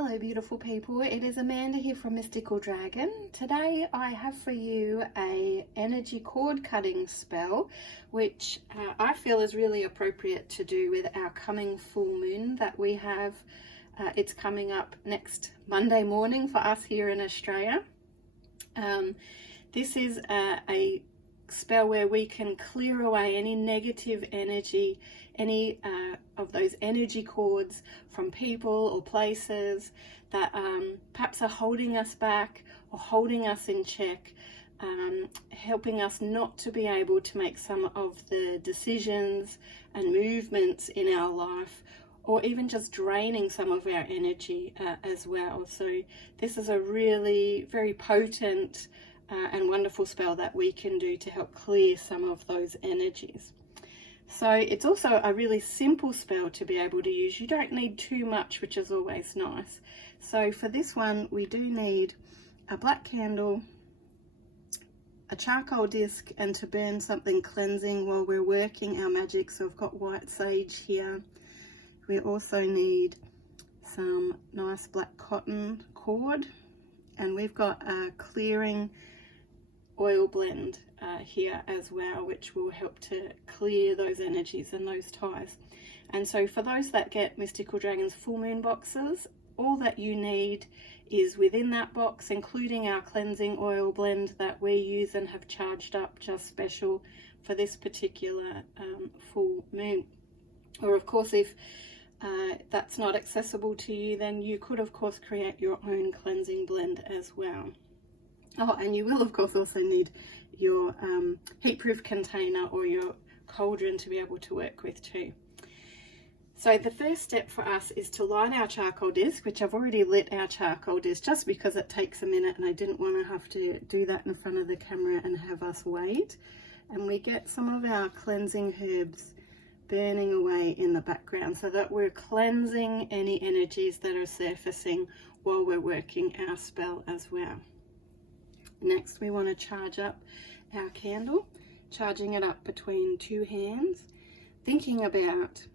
Hello beautiful people, it is Amanda here from Mystical Dragon. Today I have for you a energy cord cutting spell which I feel is really appropriate to do with our coming full moon that we have. It's coming up next Monday morning for us here in Australia. This is a spell where we can clear away any negative energy, any of those energy cords from people or places that perhaps are holding us back or holding us in check, helping us not to be able to make some of the decisions and movements in our life, or even just draining some of our energy as well. So this is a really very potent and wonderful spell that we can do to help clear some of those energies. So it's also a really simple spell to be able to use. You don't need too much, which is always nice. So for this one, we do need a black candle, a charcoal disc, and to burn something cleansing while we're working our magic. So I've got white sage here. We also need some nice black cotton cord, and we've got a clearing oil blend here as well, which will help to clear those energies and those ties. And so for those that get Mystical Dragon's full moon boxes, all that you need is within that box, including our cleansing oil blend that we use and have charged up just special for this particular full moon. Or of course, if that's not accessible to you, then you could of course create your own cleansing blend as well. Oh, and you will of course also need your heat-proof container or your cauldron to be able to work with too. So the first step for us is to light our charcoal disc, which I've already lit our charcoal disc just because it takes a minute and I didn't want to have to do that in front of the camera and have us wait. And we get some of our cleansing herbs burning away in the background so that we're cleansing any energies that are surfacing while we're working our spell as well. Next, we want to charge up our candle, charging it up between two hands, thinking about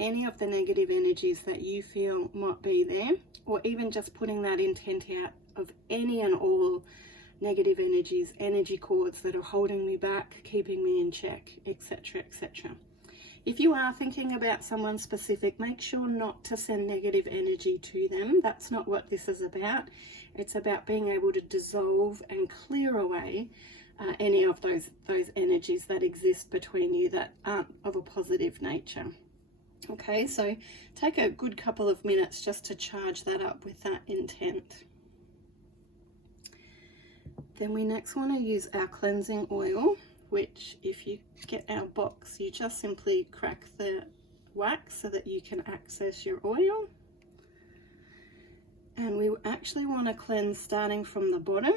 any of the negative energies that you feel might be there, or even just putting that intent out of any and all negative energies, energy cords that are holding me back, keeping me in check, etc., etc. If you are thinking about someone specific, make sure not to send negative energy to them. That's not what this is about. It's about being able to dissolve and clear away any of those energies that exist between you that aren't of a positive nature. Okay, so take a good couple of minutes just to charge that up with that intent. Then we next want to use our cleansing oil, which if you get our box, you just simply crack the wax so that you can access your oil. And we actually want to cleanse starting from the bottom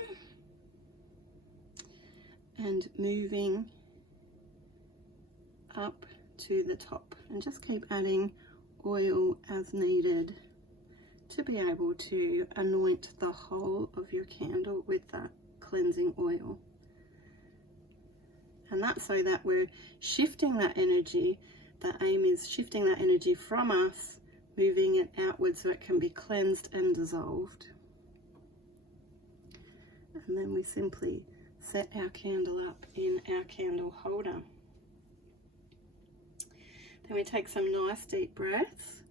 and moving up to the top, and just keep adding oil as needed to be able to anoint the whole of your candle with that cleansing oil. And that's so that we're shifting that energy. The aim is shifting that energy from us, moving it outwards so it can be cleansed and dissolved. And then we simply set our candle up in our candle holder. Then we take some nice deep breaths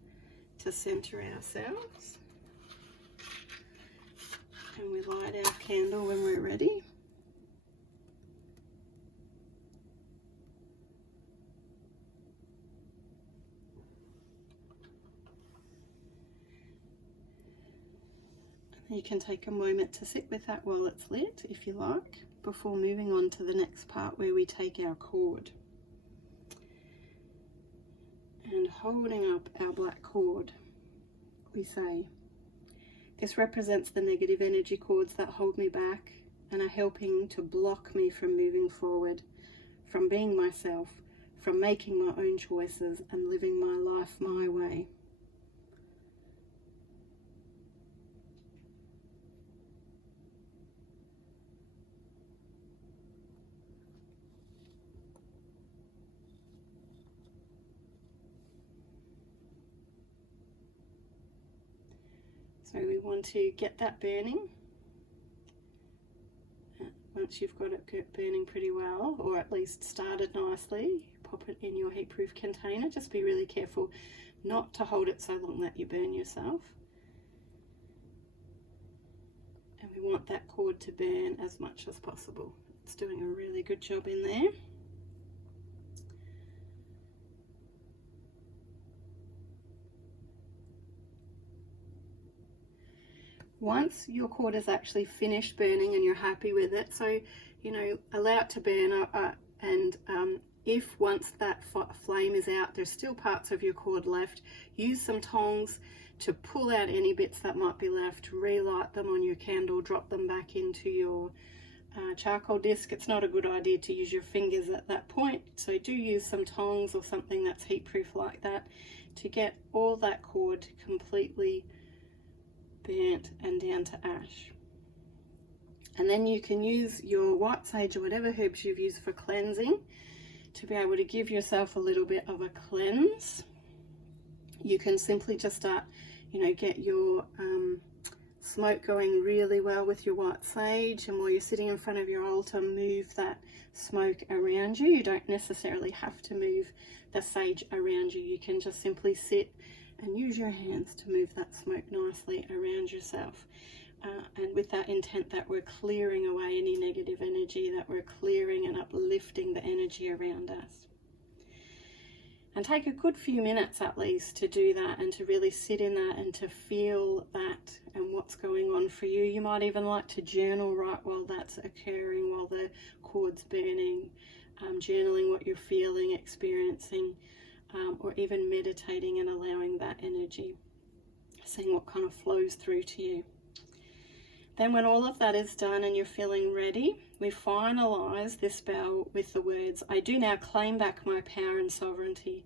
to center ourselves. And we light our candle when we're ready. You can take a moment to sit with that while it's lit, if you like, before moving on to the next part where we take our cord. And holding up our black cord, we say, this represents the negative energy cords that hold me back and are helping to block me from moving forward, from being myself, from making my own choices and living my life my way. So we want to get that burning. Once you've got it burning pretty well, or at least started nicely, pop it in your heat-proof container. Just be really careful not to hold it so long that you burn yourself. And we want that cord to burn as much as possible. It's doing a really good job in there. Once your cord is actually finished burning and you're happy with it, so allow it to burn and if once that flame is out, there's still parts of your cord left, use some tongs to pull out any bits that might be left, relight them on your candle, drop them back into your charcoal disc. It's not a good idea to use your fingers at that point, so do use some tongs or something that's heat proof like that to get all that cord completely burnt and down to ash. And then you can use your white sage or whatever herbs you've used for cleansing to be able to give yourself a little bit of a cleanse. You can simply just start, get your smoke going really well with your white sage, and while you're sitting in front of your altar, move that smoke around you. You don't necessarily have to move the sage around you. You can just simply sit and use your hands to move that smoke nicely around yourself. And with that intent that we're clearing away any negative energy, that we're clearing and uplifting the energy around us. And take a good few minutes at least to do that and to really sit in that and to feel that and what's going on for you. You might even like to journal right while that's occurring, while the cord's burning, journaling what you're feeling, experiencing, or even meditating and allowing that energy, seeing what kind of flows through to you. Then when all of that is done and you're feeling ready, we finalize this spell with the words, I do now claim back my power and sovereignty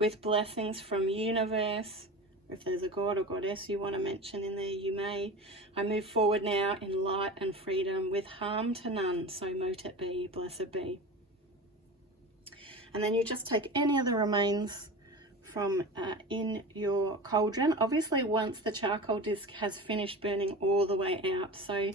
with blessings from universe. If there's a god or goddess you want to mention in there, you may. I move forward now in light and freedom with harm to none, so mote it be, blessed be. And then you just take any of the remains from in your cauldron. Obviously once the charcoal disc has finished burning all the way out, so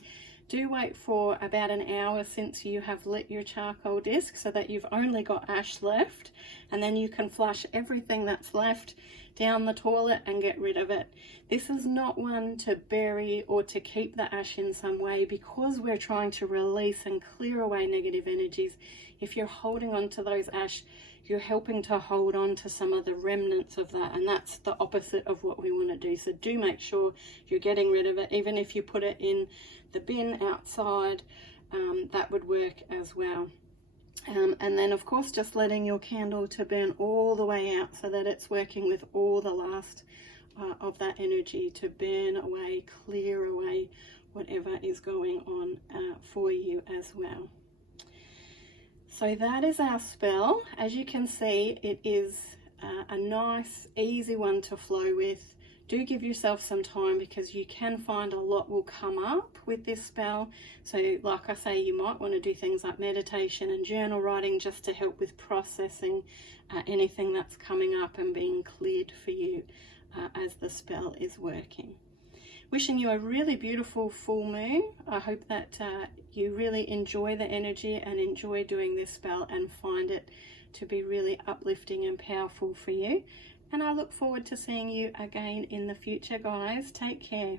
do wait for about an hour since you have lit your charcoal disc so that you've only got ash left, and then you can flush everything that's left down the toilet and get rid of it. This is not one to bury or to keep the ash in some way, because we're trying to release and clear away negative energies. If you're holding on to those ash, you're helping to hold on to some of the remnants of that, and that's the opposite of what we want to do. So do make sure you're getting rid of it. Even if you put it in the bin outside, that would work as well. And then of course just letting your candle to burn all the way out so that it's working with all the last of that energy to burn away, clear away whatever is going on for you as well. So that is our spell. As you can see, it is a nice, easy one to flow with. Do give yourself some time, because you can find a lot will come up with this spell. So like I say, you might want to do things like meditation and journal writing just to help with processing anything that's coming up and being cleared for you as the spell is working. Wishing you a really beautiful full moon. I hope that you really enjoy the energy and enjoy doing this spell and find it to be really uplifting and powerful for you. And I look forward to seeing you again in the future, guys. Take care.